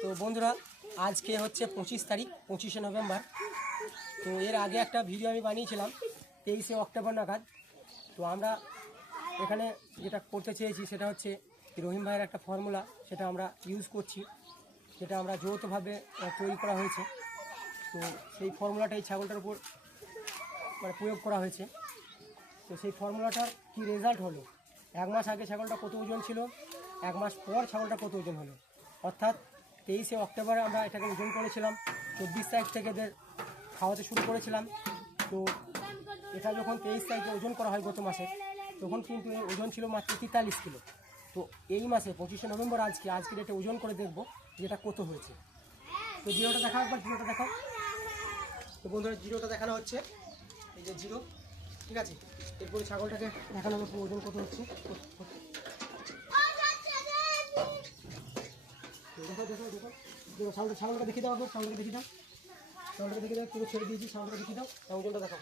তো বন্ধুরা, আজকে হচ্ছে 25 তারিখ, 25শে নভেম্বর। তো এর আগে একটা ভিডিও আমি বানিয়েছিলাম 23শে অক্টোবর নাগাদ। তো আমরা এখানে যেটা করতে চেয়েছি সেটা হচ্ছে রহিম ভাইয়ের একটা ফর্মুলা, সেটা আমরা ইউজ করছি, যেটা আমরা যৌথভাবে তৈরি করা হয়েছে। তো সেই ফর্মুলাটা এই ছাগলটার উপর মানে প্রয়োগ করা হয়েছে। তো সেই ফর্মুলাটার কী রেজাল্ট হলো, 1 মাস আগে ছাগলটা কত ওজন ছিল, 1 মাস পর ছাগলটা কত ওজন হলো, অর্থাৎ 23শে অক্টোবরে আমরা এটাকে ওজন করেছিলাম, 24 তারিখ থেকে এদের খাওয়াতে শুরু করেছিলাম। তো এটা যখন 23 তারিখে ওজন করা হয় গত মাসে, তখন কিন্তু এর ওজন ছিল মাত্র 43 কিলো। তো এই মাসে 25শে নভেম্বর আজকে ডেটে ওজন করে দেখব যেটা কত হয়েছে। তো জিরোটা দেখাও, একবার জিরোটা দেখাও। তো বন্ধুরা, জিরোটা দেখানো হচ্ছে, এই যে জিরো, ঠিক আছে। এরপরে ছাগলটাকে দেখানো হবে ওজন কত হচ্ছে। দেখো দেখো দেখো দেখো, ছাগলটা দেখিয়ে দাও, ছাগলটাকে দেখিয়ে দাও, ছাগলটাকে দেখিয়ে দাও, পুরো ছেড়ে দিয়েছি, ছাগলটাকে দেখিয়ে দাও, ওজনটা দেখাও।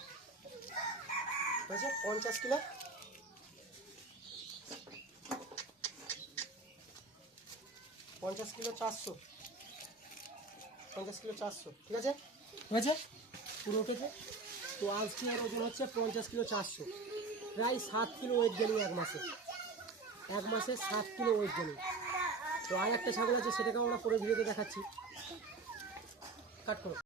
হয়েছে 50 কিলো, 50 কিলো 400, 50 কিলো 400, ঠিক আছে, হয়েছে, পুরো উঠেছে। তো আজকে এর ওজন হচ্ছে 50 কিলো 400, প্রায় 7 কিলো ওয়েট গেল এক মাসে 7 কিলো ওয়েট গেল। তো আর একটা ছাগল আছে, সেটাকেও আমরা পরে ভিডিওতে দেখাচ্ছি। কাট করো।